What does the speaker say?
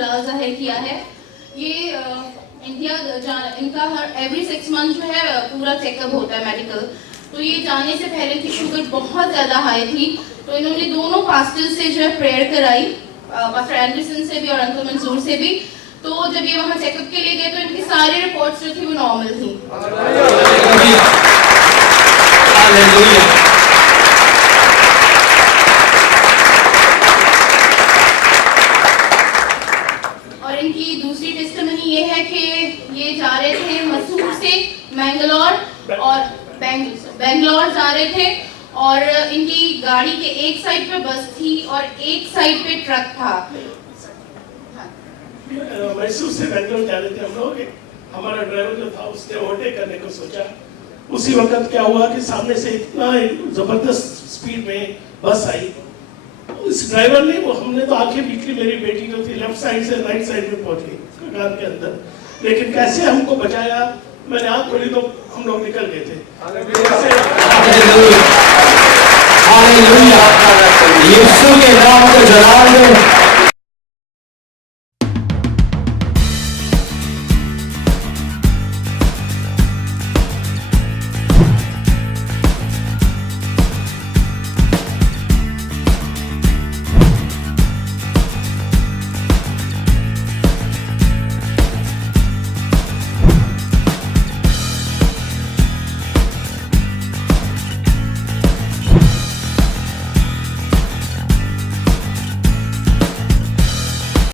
जलाल जाहिर किया है। ये इंडिया इनका हर एवरी 6 मंथ जो है पूरा चेकअप होता है मेडिकल। तो ये जाने से पहले इनकी शुगर बहुत ज़्यादा हाई थी, तो इन्होंने दोनों पास्टर्स से जो है प्रेयर कराई, पास्टर एंडरसन से भी और अंकल मंजूर से भी। तो जब ये वहाँ चेकअप के लिए गए तो इनकी सारी रिपोर्ट्स जो थी वो नॉर्मल थी। और इनकी दूसरी टेस्टिमनी ये है कि ये जा रहे थे मंजूर से मैंगलोर और बेंगलोर जा रहे थे, और इनकी गाड़ी के एक साइड पे बस थी और एक साइड पे ट्रक था। मैसूर से बेंगलोर जा रहे थे हम लोग। हमारा ड्राइवर जो था उसने ओवरटेक करने को सोचा। उसी वक्त क्या हुआ कि सामने से इतना जबरदस्त स्पीड में बस आई। उस ड्राइवर ने हमने तो आंखें बिखरी, मेरी बेटी जो थी लेफ्ट साइड से राइट साइड में पहुंच गई कार के अंदर, लेकिन कैसे हमको बचाया। मैंने आंख खोली तो हम लोग निकल गए थे। यीशु के नाम को जलाल दो।